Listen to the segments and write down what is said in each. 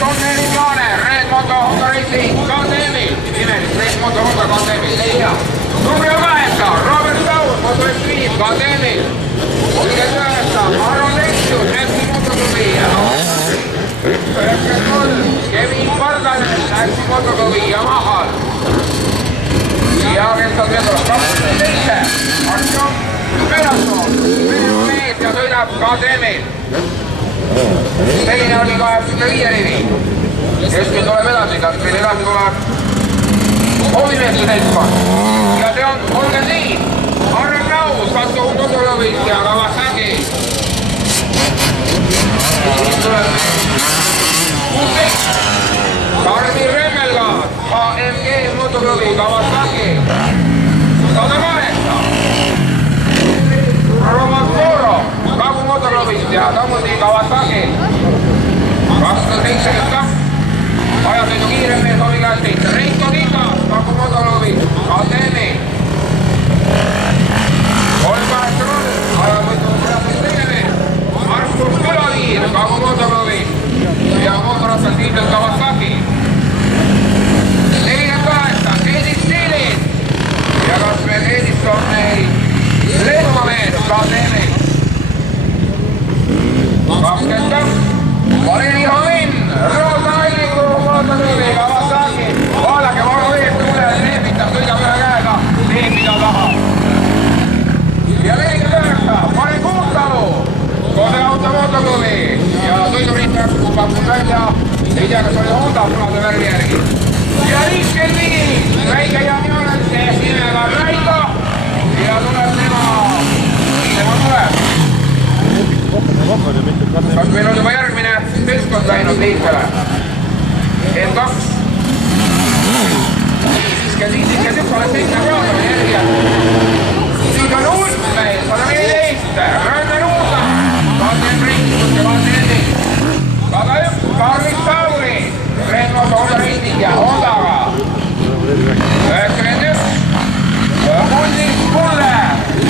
Konteemi plaane, Red Moto Honda Racing, Konteemi, nimelist Red Moto Honda Konteemi, ei hea. Number 8, Robert Saur, Moto Extreme, Konteemi. 39, Aron Leksius, Nepsi Motoklubi. 93, Kevin Pardanen, Nepsi Motoklubi, Yamahal. Ja kes on veel 27, Artjom Perason, mees ja sõidab Konteemi. Selline oli 85 nimi. Keskel tuleb edasi, kas meil edasi tuleb hoovimeeste seltskond. Ja see on 35. Arren Raus, vastu Motoklubi ja Kawasaki. Siis tuleb 16. Karmi Remmelgaard, AMG Motoklubi Kawasaki. 108. Roman Toro, Kagu Motoklubist ja samuti Kawasaki. 272. Ajasõidu kiirem mees oli käes 7. Reiko Tikas, Kagu Motoklubist, KTM-i. 380. Ajasõidu teine mees. Markus Kõlaviir, Kagu Motoklubist ja motorrattast ilmselt Kawasaki. 48. Edis Siilin. Ja kas veel Edis on meil Leedumaa mees, KTM-i. 22. Valeri Homin, Roosa Alliku, Motoklubi, Kawasaki. Vaadake, varu ees tuule, leepitab, sõidab ühe käega, leepida taha. Ja 49. Mare Kuutalu, Kode Auto Motoklubi ja sõiduriitak pakkus välja, ei tea, kas oli Honda punase värvi järgi. Ja 55. Väike Jan Joonelse nimega Raiko ja tuleb tema tuleb. Kas meil on juba järgmine seltskond läinud liikvele? N2. Siiski olen 7 kraadame järgi. Siis on uus meil, 114. Rönne Ruusa. Vaatlen Riikust ja vaatlen endid. 101. Karlik Sauri. Rennos Honda Racing ja Hondaga. 91. Mundis Kulle.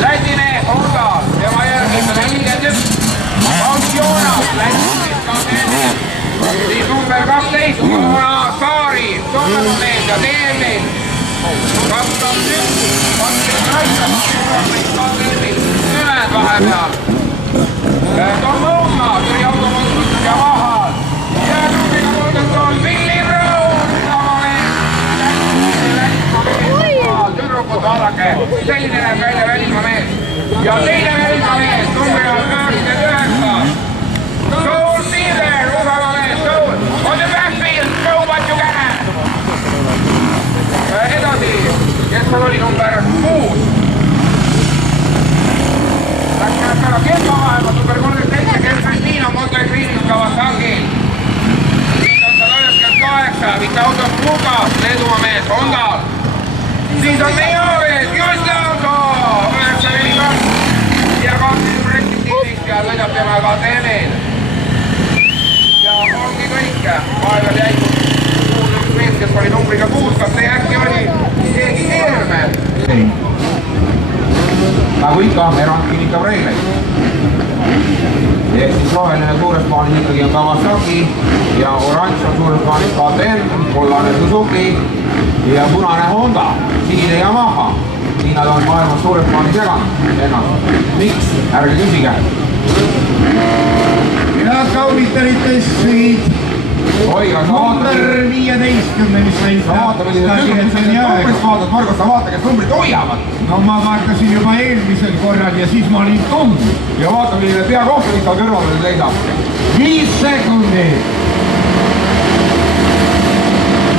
Läti mees Honda. Tema järgi 141. Paus Joonas, Lätis KTM-i. Siis number 12, Joona Saari, Soomelu mees ja teemees. 21, Patrick Raisas, KTM-i, nimed vahepeal. Tom Õumma, tuli automootust ja mahal. Ja numbriga 33, Willi Brown, sama mees. Tüdrukud, vaadake, selline näeb välja välismaa mees. Ja teine välismaa mees, numbriga 99. Soul Sealer, Usama mees, Soul. On the backfield, go what you can. Edasi, kes seal oli number 6? Läks ära Kempa vahepeal, number 37, Kempa Moto Extreme Kawasaki. Siis on 198, Vita Autos Lukas, Leedumaa mees, Hondal. Siis on meie mees, Just Auto, 942. Ja 20 projektistiivist ja sõidab tema KTM-il. Ja ongi kõik. Vahepeal jäi üks mees, kes oli numbriga 6, kas see äkki oli keegi Keerme? Nagu ikka, erand kinnitab reegleid. Ehk siis roheline suures plaanis ikkagi on Kawasaki ja oranž on suures plaanis KTM, kollane Suzuki ja punane Honda, sinine Yamaha. Nii nad on maailmas suures plaanis jaganud ennast. Miks? Ärge küsige. Head kaunitarites sõid number 15, mis näitab. Sa vaata, milline numbrit vaatad, Margus, sa vaata, kes numbrit hoiavad. No ma vaatasin juba eelmisel korral ja siis ma olin tumm. Ja vaata, milline peakohtunik on kõrval veel leidab. 5 sekundit.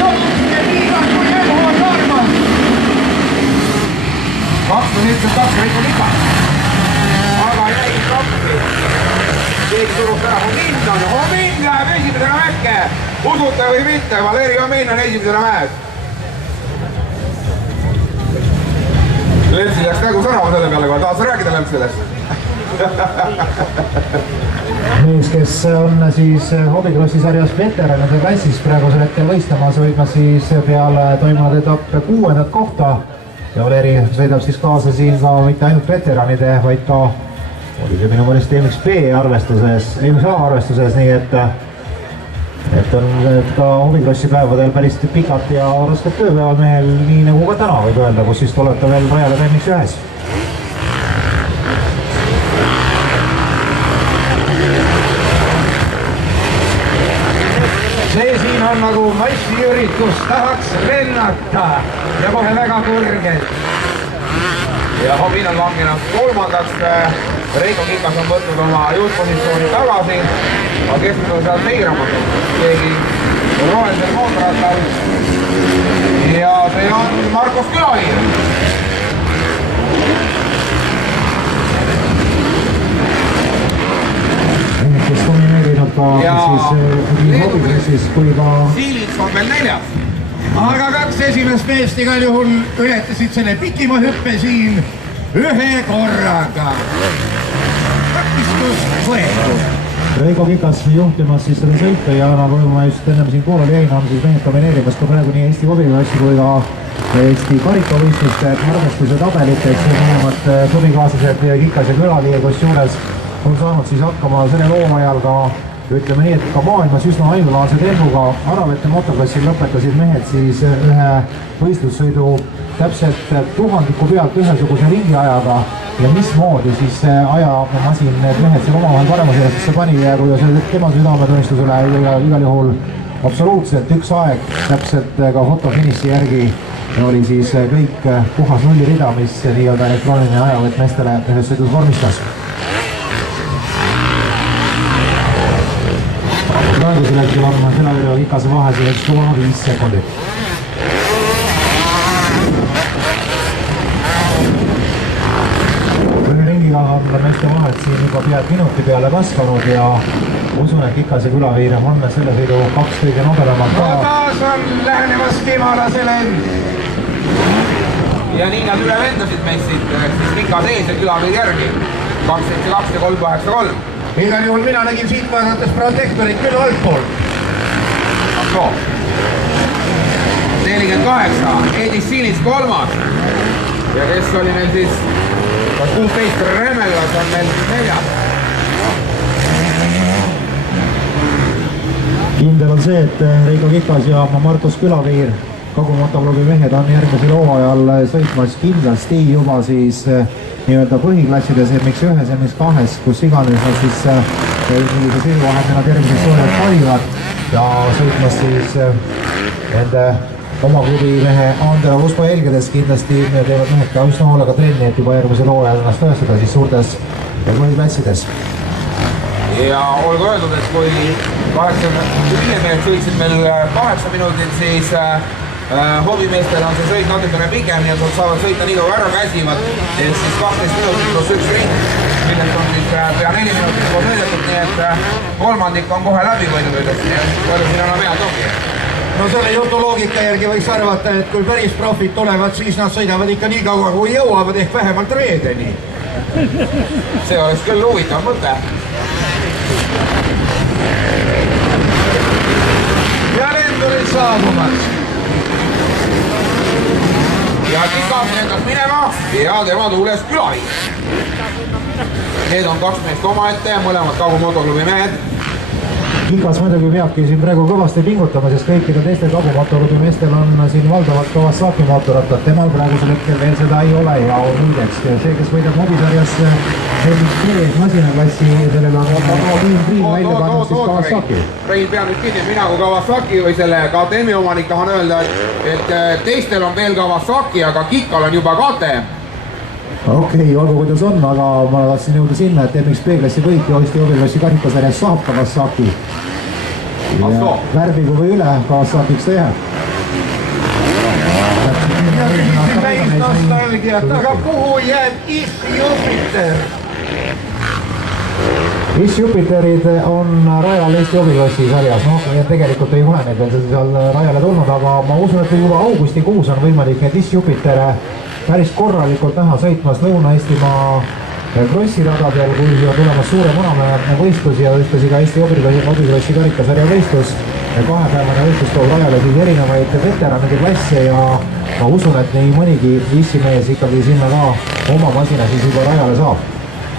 Jops ja liigas kui elu on armas. 272 Reiko Tikas. Aga jäi kappi. Keegi turust ära Homin on. Homin läheb esimesena mäkke. Usute või mitte, Valeri Homin on esimesena mäes. Lentsi läks nägu särama selle peale, kui tahad sa rääkida Lents sellest? Mees, kes on siis hobikrossi sarjas veteranide klassis praegusel hetkel võistlemas, võidma siis peale toimunud etapp 6. kohta. Ja Valeri sõidab siis kaasa siin ka mitte ainult veteranide, vaid ka oli see minu mõelest MXB arvestuses, MXA arvestuses, nii et et on ka hobikrossi päevadel päris pikad ja rasked tööpäevad mehel, nii nagu ka täna võib öelda, kus siis tuleb ta veel rajale TMX1-s. See siin on nagu massiüritus, tahaks lennata ja kohe väga kõrgelt. Ja hobin on langenud kolmandaks. Reiko Kikas on võtnud oma juhtpositsiooni tagasi, aga keskmine on seal seiramatu. Keegi rohelisel mootorrattal. Ja see on Markus Külaviir. Kes domineerinud ka nii hobikrossis kui ka... Siilits on veel 4. Aga 2 esimest meest igal juhul ületasid selle pikima hüppe siin ühe korraga. Takistus võetud. Reiko Kikas juhtimas siis seda sõitu ja nagu ma just ennem siin kuulal jäin, on siis mehed domineerimas ka praegu nii Eesti hobikrossi kui ka Eesti karikavõistluste arvestuse tabeliteks ja mõlemad klubikaaslased Kikas ja Külaviir, kus juures on saanud siis hakkama selle loo ajal ka, ütleme nii, et ka maailmas üsna ainulaadse tempuga. Aravete motoklassil lõpetasid mehed siis ühe võistlussõidu täpselt 1000 pealt ühesuguse ringiajaga ja mismoodi siis ajamasin need mehed seal omavahel paremusjärjestusse pani ja kui see tema südametunnistusele igal juhul absoluutselt üks aeg täpselt ka fotofiniši järgi oli siis kõik puhas nullirida, mis nii-öelda elektrooniline ajavõtt meestele ühes sõidus vormistas. Praegusel hetkel on Külaviir ja Kikase vahe 1,5 sekundit. Ringiga on meeste vahed siin juba pead minuti peale kasvanud ja usun, et Kikas ja Külaviir on selle sõidu 2 kõige nobedamat ka. Taas on lähenemas viimase lend. Ja nii nad üle lendasid meist siit, siis Kikas ees ja Külaviir järgi. 2.72 ja 3.83. Igal juhul mina nägin siit vaadates protektorit küll altpool. 48, Edis Siilits 3. Ja kes oli meil siis 16 Remelas on meil 4. Kindel on see, et Reiko Kikas ja Markus Külaviir, Kagu motoklubi mehed on järgmisel hooajal sõitmas kindlasti juba siis nii-öelda põhiklassides MX1-s, MX2-s, kus iganes nad siis millise sõiduvahed nad järgmiseks hooajaks valivad ja sõitmas siis nende oma klubi mehe Andero Uspa jälgedes kindlasti teevad mehed ka üsna hoolega trenni, et juba järgmisel hooajal ennast tõestada siis suurtes põhiklassides. Ja olgu öeldud, et kui 85 mehed sõitsid meil 8 minutit, siis hobimeestel on see sõit natukene pikem, nii et nad saavad sõita nii kaua ära käsivad, ehk siis 12 minutit pluss 1 ring, millest on siis pea 4 minutit juba sõidetud, nii et kolmandik on kohe läbi võiduvõidust, nii et palju siin enam head ongi. No selle jutu loogika järgi võiks arvata, et kui päris profid tulevad, siis nad sõidavad ikka nii kaua, kui jõuavad, ehk vähemalt reedeni. See oleks küll huvitav mõte. Ja lend oli saabumas. Ja Kikas lendas minema ja tema tuules Külaviir. Need on 2 meest omaette, mõlemad Kagu motoklubi mehed. Kikas muidugi peabki siin praegu kõvasti pingutama, sest kõikidel teistel Kagu motoklubi meestel on siin valdavalt Kawasaki mootorrattad. Temal praegusel hetkel veel seda ei ole ja on õigeks. See, kes võidab hobisarjas MX3 masinaklassi, sellel on Priin välja pannud siis Kawasaki. Rein, pea nüüd kinni, mina kui Kawasaki või selle KTM-i omanik tahan öelda, et teistel on veel Kawasaki, aga Kikal on juba KTM. Okei, olgu kuidas on, aga ma tahtsin jõuda sinna, et MX-B-klassi võitja Eesti hobiklassi karikasarjas saab Kawasaki. Ja värvigu või üle, Kawasakiks ta jääb. Ja küsisin täis nostalgiat, aga kuhu jääb Eesti Jupiter? Eesti Jupiterid on rajal Eesti hobiklassi sarjas, noh, tegelikult ei ole need veel seal rajale tulnud, aga ma usun, et juba augustikuus on võimalik need Eesti Jupitere päris korralikult näha sõitmas Lõuna-Eestimaa krossiradadel, kui on tulemas suure Munamäe võistlus ja ühtlasi ka Eesti hobiklassi karikasarja võistlus. Kahepäevane võistlus toob rajale siis erinevaid veteranide klasse ja ma usun, et nii mõnigi issimees ikkagi sinna ka oma masina siis juba rajale saab.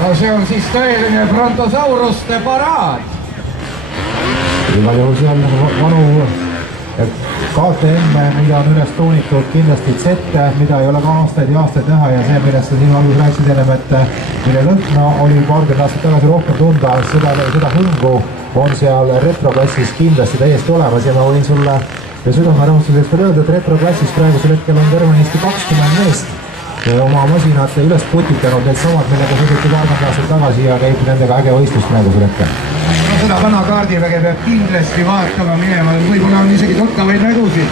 No see on siis tõeline brontosauruste paraad. igal juhul seal vanu KTM, mida on üles toonitud kindlasti Z, mida ei ole ka aastaid ja aastaid näha ja see, millest sa siin alguses rääkisid ennem, et mille lõhna oli paarkümmend aastat tagasi rohkem tunda, seda hõngu on seal retroklassis kindlasti täiesti olemas ja ma võin sulle südamerahustuseks veel öelda, et retroklassis praegusel hetkel on tervenisti 20 meest oma masinad üles putitanud, need samad, millega sõideti 20 aastat tagasi ja käib nendega äge võistlus praegusel hetkel. No seda vana kaardiväge peab kindlasti vaatama minema, võib-olla on isegi tuttavaid nägusid.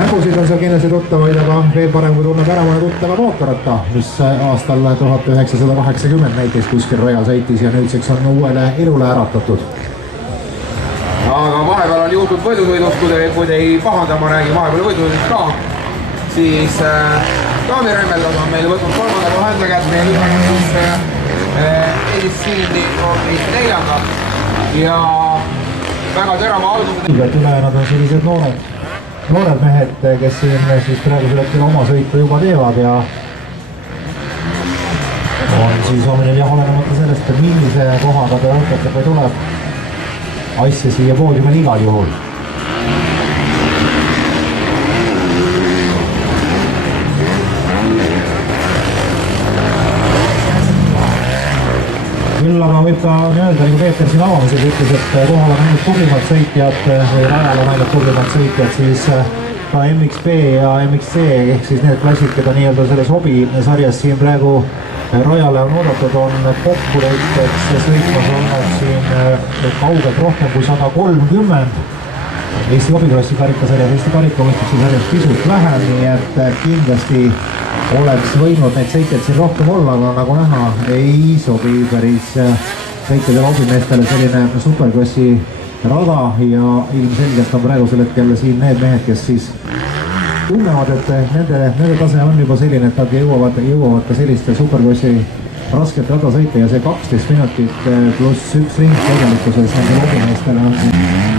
Nägusid on seal kindlasti tuttavaid, aga veel parem, kui tunneb ära mõne tuttava mootorratta, mis aastal 1980 näiteks kuskil rajal sõitis ja nüüdseks on uuele elule äratatud. Aga vahepeal on juhtud võidusõidust, kui te ei pahanda, ma räägin vahepeal võidusõidust ka, siis Taami Remmeldad on meil võtnud kolmanda kohenda kätt, meil siis Elis Sildi hoopis neljanda ja väga terava alguse. Ülejäänud on sellised noored mehed, kes siin siis praegusel hetkel oma sõitu juba teevad ja on siis omenil jah olenemata sellest, millise kohaga ta õpetab või tuleb asja siia poodiumil igal juhul. Küll aga võib ka öelda, nagu Peeter siin avamises ütles, et kohal on ainult tublimad sõitjad või rajal on ainult tublimad sõitjad, siis ka MXB ja MXC ehk siis need klassid, keda nii-öelda selles hobisarjas siin praegu rajale on oodatud, on kokku näiteks sõitmas olnud siin kaugelt rohkem kui 130 Eesti hobikrossi karikasarjas, Eesti karikavõistluse sarjas pisut vähem, nii et kindlasti oleks võinud neid sõitjaid siin rohkem olla, aga nagu näha, ei sobi päris sõitjadele hobimeestele selline superkrossi rada ja ilmselgelt on praegusel hetkel siin need mehed, kes siis tunnevad, et nende tase on juba selline, et nad jõuavad ka selliste superkrossi rasket rada sõita ja see 12 minutit pluss üks ring tegelikkuses nende hobimeestele on siin.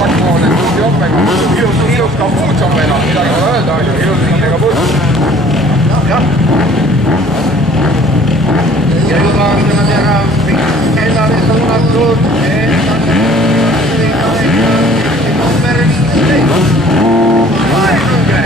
vasakpoolne jopega, ilus kapuuts on meil, midagi pole öelda, ilus sinine kapuuts. Ja juba on nad ära kellale suunatud, number 15. Aeguge!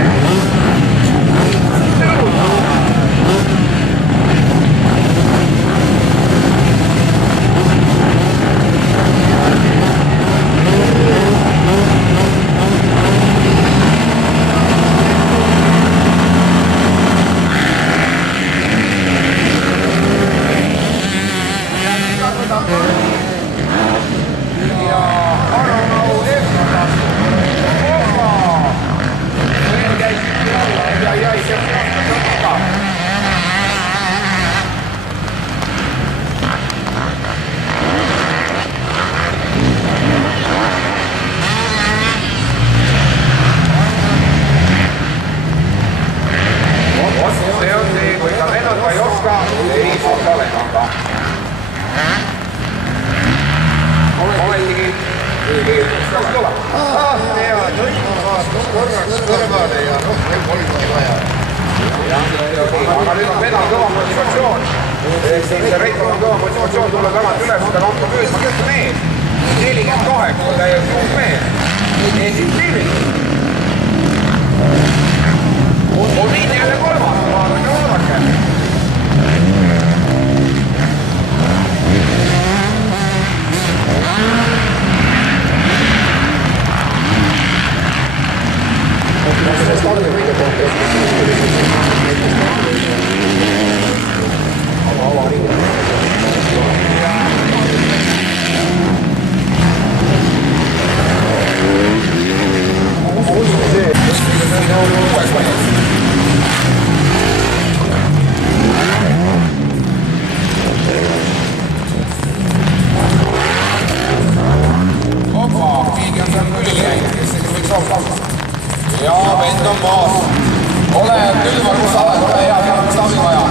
Aga nüüd on pedal kõva motivatsioon. See reikal on kõva motivatsioon tulla tagant üles, seda kanka püüdma kõhtu mees. 48 on täiesti uus mees. Eestis piiril. On nii jälle kolmas, vaadake. Ja vend on maas. Ole külma, kus sa oled, ole hea, kus abi vaja.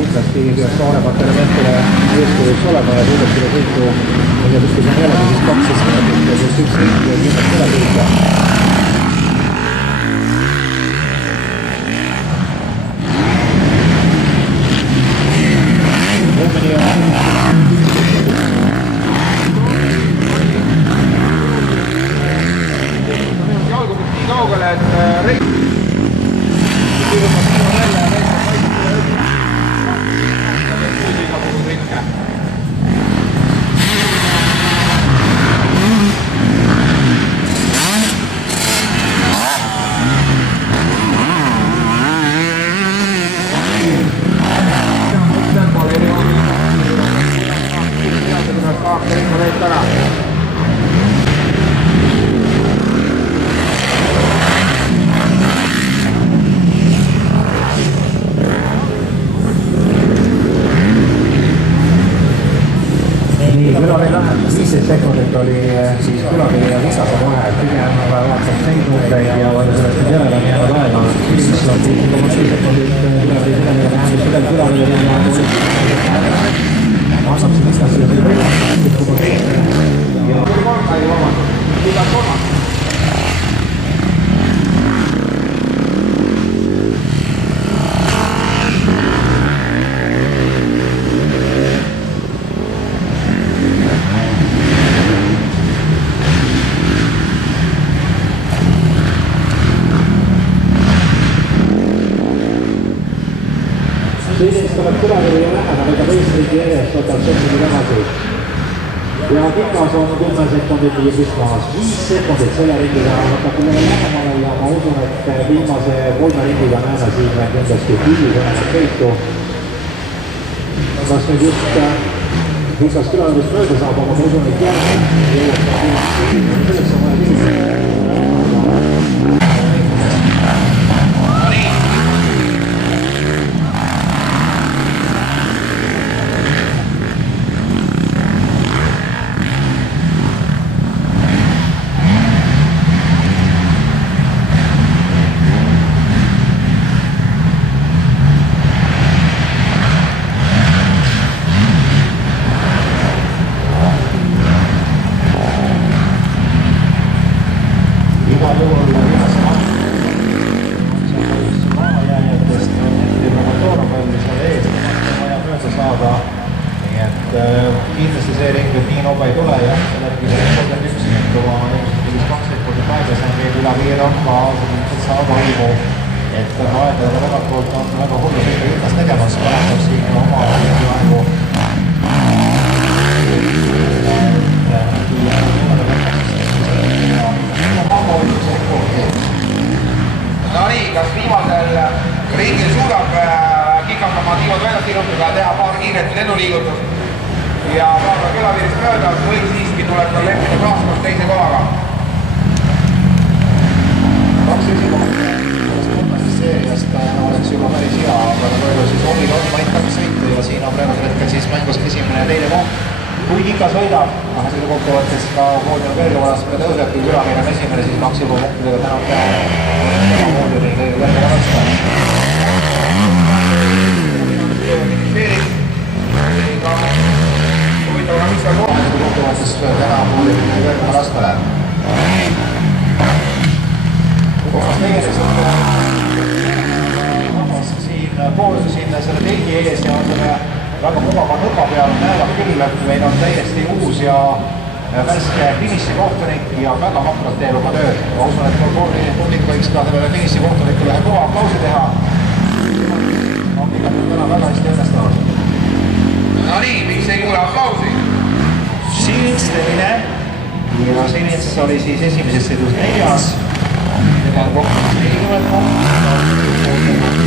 Kindlasti noorematele meestele eeskujuks olema ja suudab selle sõitu, kui see on jällegi siis 12 minutit ja siis üks ring ja kindlasti üle sõita. Ruumeni on jalgub nii kaugele, et reik sekundit oli siis Külakivi ja Visasa vahe, pigem vaatab neid numbreid ja sellest järele on jäänud aega. Mis on 5,7 sekundit Külakivi sellele vähemalt üle Külakivi annab see Visas ja see võivad. Sõidist tuleb Külakivi lähemal, ega teisrigi järjest võtab sekundi tagasi. Ja Kikas on 10 sekundit viimist maas. 5 sekundit selle ringiga võtab küll lähemale ja ma usun, et viimase 3 ringiga näeme siin kindlasti ülisenemat sõitu. Kas nüüd just Visas Külavist mööda saab, aga ma usun, et järgmine jõuab selleks on vaja kindlasti. saada. Nii et kindlasti see ring nüüd nii nobe ei tule ja selle järgi see 31, nii et oma 2 sekundit aega, see on veel üle 5 rahva, ilmselt saab aimu. Et aedajad omalt poolt on väga hullu sõidu ilmas tegemas, panetab siin oma aegu. No nii, kas viimasel ringil suudab kikakama tiivod välja sirutada ja teha paar kiiret lennuliigutust ja saada külapiirist mööda või siiski tuleb tal leppida klaaskust teise kohaga? 2 esikohast seeriast oleks juba päris hea, aga praegu siis Omil on vaid 2 sõitu ja siin on praegusel hetkel siis mängus esimene ja teine koht. Kui Kika sõidab, selle kokkuvõttes ka poodium kõrgevalas peale tõuseb, kui külameer on esimene, siis maksimumpunktidega täna poodiumi kõige kõrgema lasta. Kokkuvõttes täna poodiumi kõige kõrgema lasta läheb. Kohas tegelikult siin selle teigi ees ja selle väga mugava nõpa peal näevad küll, et meil on täiesti uus ja värske finissikohtunik ja väga hapralt teeb oma tööd. Ma usun, et publik võiks ka sellele finissikohtunikule kõva aplausi teha. On igal täna väga hästi õnnestunud. No nii, miks ei kuule aplausi? Silits teine ja Silits oli siis esimeses sõidus 4. Tema on kokku 40 kohta.